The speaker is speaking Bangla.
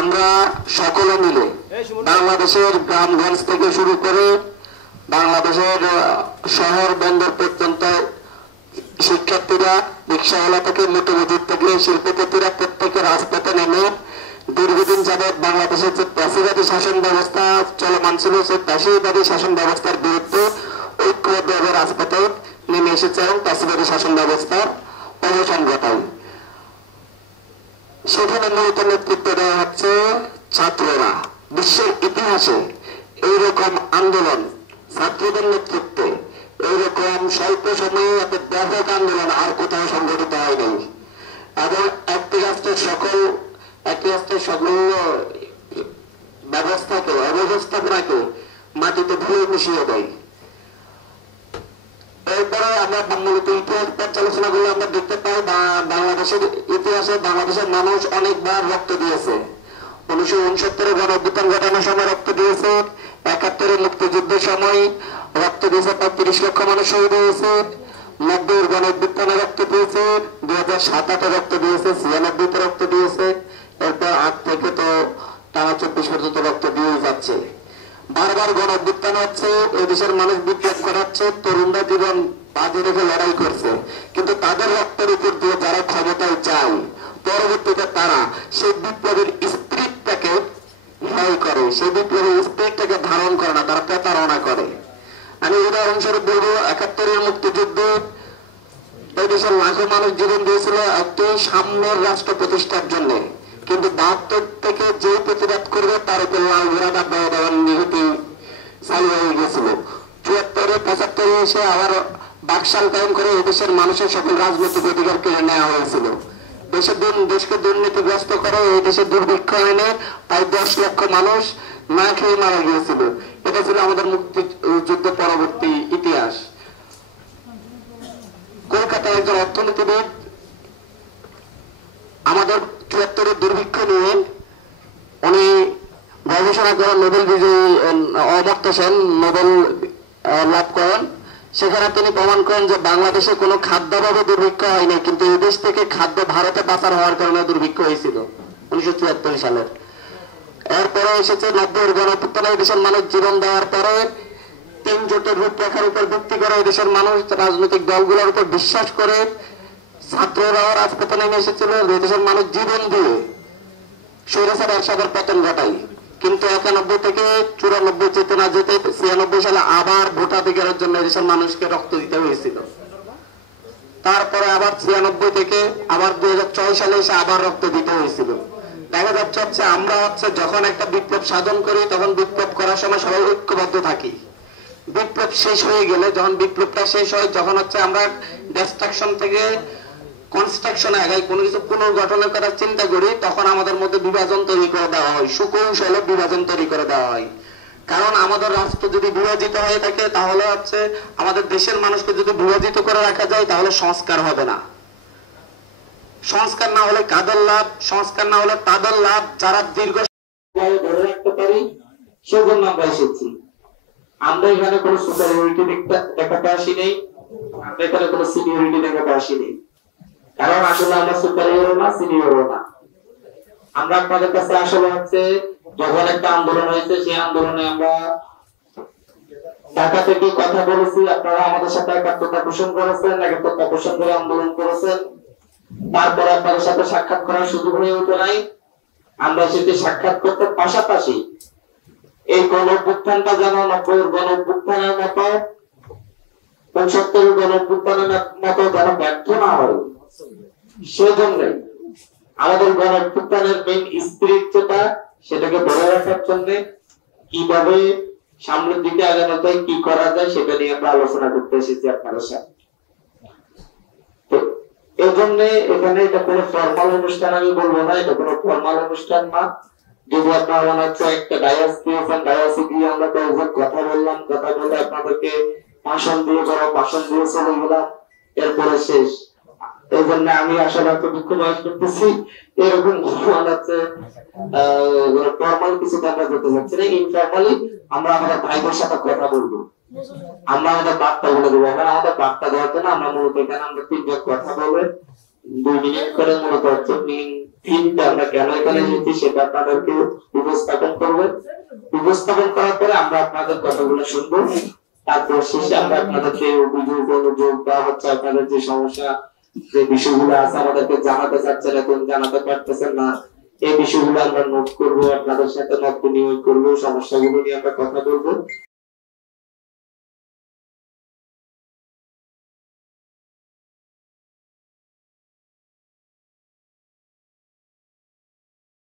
আমরা সকলে মিলে বাংলাদেশের গ্রামগঞ্জ থেকে শুরু করে বাংলাদেশের শহর বন্দর পর্যন্ত শিক্ষার্থীরা, রিক্সাওয়ালা থেকে মোটরমজুর থেকে শিল্পপতিরা প্রত্যেকে রাজপথে নেমে দীর্ঘদিন যাবৎ বাংলাদেশের যে প্যাসিবাদী শাসন ব্যবস্থা চলমান ছিল, সেই প্যাসিবাদী শাসন ব্যবস্থার বিরুদ্ধে ঐক্যবদ্ধভাবে রাজপথে নেমে এসেছে এবং প্যাসিবাদী শাসন ব্যবস্থার অবসান ঘটায়। সেখানে মূলত নেতৃত্ব দেওয়া হচ্ছে ছাত্ররা। বিশ্বের ইতিহাসে এইরকম আন্দোলন ছাত্রদের নেতৃত্বে, এইরকম স্বল্প সময়ে এত ব্যাপক আন্দোলন আর কোথাও সংগঠিত হয়নি এবং একটি রাষ্ট্রের সকল ব্যবস্থাকে অব্যবস্থাপনাকে মাটিতে ধুয়ে মিশিয়ে দেয়। এরপরে আমরা মূলত ইতিহাস পর্যালোচনা করলে আমরা দেখতে পাই বাংলাদেশের ইতিহাসে বাংলাদেশের মানুষ অনেকবার রক্ত দিয়েছে। 1969 গণ অভ্যুত্থান ঘটানোর সময় রক্ত দিয়েছে, 71 মুক্তিযুদ্ধের সময় রক্ত দিয়েছে, 35 লক্ষ মানুষ শহীদ হয়েছে, 90 গণ অভ্যুত্থানে রক্ত দিয়েছে, 2007 রক্ত দিয়েছে, 96 রক্ত দিয়েছে, এরপর 8 থেকে তো টানা 24 পর্যন্ত রক্ত দিয়ে যাচ্ছে। বারবার গণ অভ্যুত্থান হচ্ছে, এই দেশের মানুষ বিপ্লব করাচ্ছে, তরুণরা জীবন বাজি রেখে লড়াই করছে, কিন্তু তাদের রক্তের উপর দিয়ে যারা ক্ষমতায় যায় পরবর্তীতে তারা সেই বিপ্লবের স্পিরিটটাকে ভয় করে, সেই বিপ্লবের স্পিরিটটাকে ধারণ করে না, তারা প্রতারণা করে। আমি উদাহরণস্বরূপ বলবো, 71 মুক্তিযুদ্ধ এই দেশের লাখো মানুষ জীবন দিয়েছিল একটি সাম্যের রাষ্ট্র প্রতিষ্ঠার জন্য, কিন্তু 72 থেকে যে প্রতিবাদ করবে তার উপর লাল ঘোড়াটা দেওয়ার নীতি চালু হয়ে গেছিল। 74 75 এসে আবার বাকশাল কায়েম করে এদেশের মানুষের সকল রাজনৈতিক অধিকার কেড়ে নেওয়া হয়েছিল। দেশকে দুর্নীতিগ্রস্ত করে এই দেশে দুর্ভিক্ষ এনে প্রায় 10 লক্ষ মানুষ না খেয়ে মারা গিয়েছিল। এটা ছিল আমাদের মুক্তিযুদ্ধ পরবর্তী ইতিহাস। কলকাতায় একজন অর্থনীতিবিদ আমাদের 74 দুর্ভিক্ষ নিয়ে উনি গবেষণা করেন, নোবেল বিজয়ী অমর্ত্য সেন নোবেল লাভ করেন। সেখানে তিনি প্রমাণ করেন যে বাংলাদেশে কোনো খাদ্যাভাবে দুর্ভিক্ষ হয়নি, কিন্তু এই দেশ থেকে খাদ্য ভারতে পাচার হওয়ার কারণে দুর্ভিক্ষ হয়েছিল 1974 সালের। এরপরে এসেছে 90 গণ অভ্যুত্থানে দেশের মানুষ জীবন দেওয়ার পরে 3 জোটের রূপরেখার উপর ভিত্তি করে দেশের মানুষ রাজনৈতিক দলগুলোর উপর বিশ্বাস করে ছাত্ররাও রাজপথে নেমে এসেছিল, দেশের মানুষ জীবন দিয়ে স্বৈরাচার এরশাদের পতন ঘটায়। কিন্তু 91 থেকে 94 চেতনা যেতে 96 সালে আবার ভোটাধিকারের জন্য দেশের মানুষকে রক্ত দিতে হয়েছিল। তারপরে আবার 96 থেকে আবার 2006 সালে এসে আবার রক্ত দিতে হয়েছিল। দেখা যাচ্ছে আমরা যখন একটা বিপ্লব সাধন করি তখন বিপ্লব করার সময় সবাই ঐক্যবদ্ধ থাকি। বিপ্লব শেষ হয়ে গেলে, যখন বিপ্লবটা শেষ হয়, যখন আমরা ডিস্ট্রাকশন থেকে কনস্ট্রাকশনে আগাই, কোনো কিছু পুনর্গঠন করার চিন্তা করি, তখন আমাদের মধ্যে বিভাজন তৈরি করে দেওয়া হয়, সুকৌশলে বিভাজন তৈরি করে দেওয়া হয়। কারণ আমাদের রাষ্ট্র যদি বিভাজিত হয়ে থাকে তাহলে আমাদের দেশের মানুষকে যদি বিভাজিত করে রাখা যায় তাহলে সংস্কার হবে না। সংস্কার না হলে কাদের লাভ, সংস্কার না হলে তাদের লাভ যারা দীর্ঘ ধরে রাখতে পারি, সেজন্য আমরা এসেছি। আমরা এখানে কোনো সুপারিয়রিটি দেখাতে আসি নেই, আমরা এখানে কোনো সিনিয়রিটি দেখাতে আসি নেই, কারণ আসলে আমরা সুপারিয়র না, সিনিয়রও না। আমরা আপনাদের কাছে আসলে যখন একটা আন্দোলন হয়েছে, সেই আন্দোলনে আমরা ঢাকা থেকে কথা বলেছি, আপনারা আমাদের সাথে একাত্মতা পোষণ করেছেন, একাত্মতা পোষণ করে আন্দোলন করেছেন। তারপরে আপনাদের সাথে সাক্ষাৎ করার সুযোগ হয়ে ওঠে নাই। আমরা সেটি সাক্ষাৎ করতে পাশাপাশি এই গণ অভ্যুত্থানটা যেন 90 গণ অভ্যুত্থানের মতো 75 গণ অভ্যুত্থানের মতো যেন ব্যর্থ না হয়, সেজন্য আমাদের গণ অভ্যুত্থানের মেইন স্পিরিট যেটা, সেটাকে ধরে রাখার জন্য কিভাবে সামনের দিকে আগানো যায়, কি করা যায়, সেটা নিয়ে আমরা আলোচনা করতে এসেছি আপনাদের সাথে। এই জন্য এখানে এটা কোনো ফর্মাল অনুষ্ঠান আমি বলবো না, এটা কোনো ফর্মাল অনুষ্ঠান না। যদি আপনারা মনে হচ্ছে একটা ডায়াস দিয়েছেন, ডায়াসে গিয়ে আমরা তো কথা বললাম, কথা বলে আপনাদেরকে ভাষণ দিয়ে ভাষণ দিয়ে চলে গেলাম, এরপরে শেষ। এই জন্য আমি আসলে একটু দুঃখ প্রকাশ করতেছি, এরকম মনে হচ্ছে ফর্মাল কিছু আমরা যেতে যাচ্ছি না, ইনফর্মালি আমরা আমাদের ভাইদের সাথে কথা বলবো, আমরা আমাদের বার্তা বলে দেবো। এখন আমাদের বার্তা দেওয়ার জন্য আমরা মূলত এখানে আমরা 3 জন কথা বলবো, 2 মিনিট করে মূলত থিমটা আমরা কেন এখানে এসেছি সেটা আপনাদেরকে উপস্থাপন করব। উপস্থাপন করার পরে আমরা আপনাদের কথাগুলো শুনবো। তারপর শেষে আমরা আপনাদেরকে অভিযোগ অনুযোগ বা হচ্ছে আপনাদের যে সমস্যা, যে বিষয়গুলো আছে আমাদেরকে জানাতে চাচ্ছেন এখন জানাতে পারতেছেন না, এই বিষয়গুলো আমরা নোট করব, আপনাদের সাথে মত বিনিময় করবো, সমস্যাগুলো নিয়ে আমরা কথা বলবো।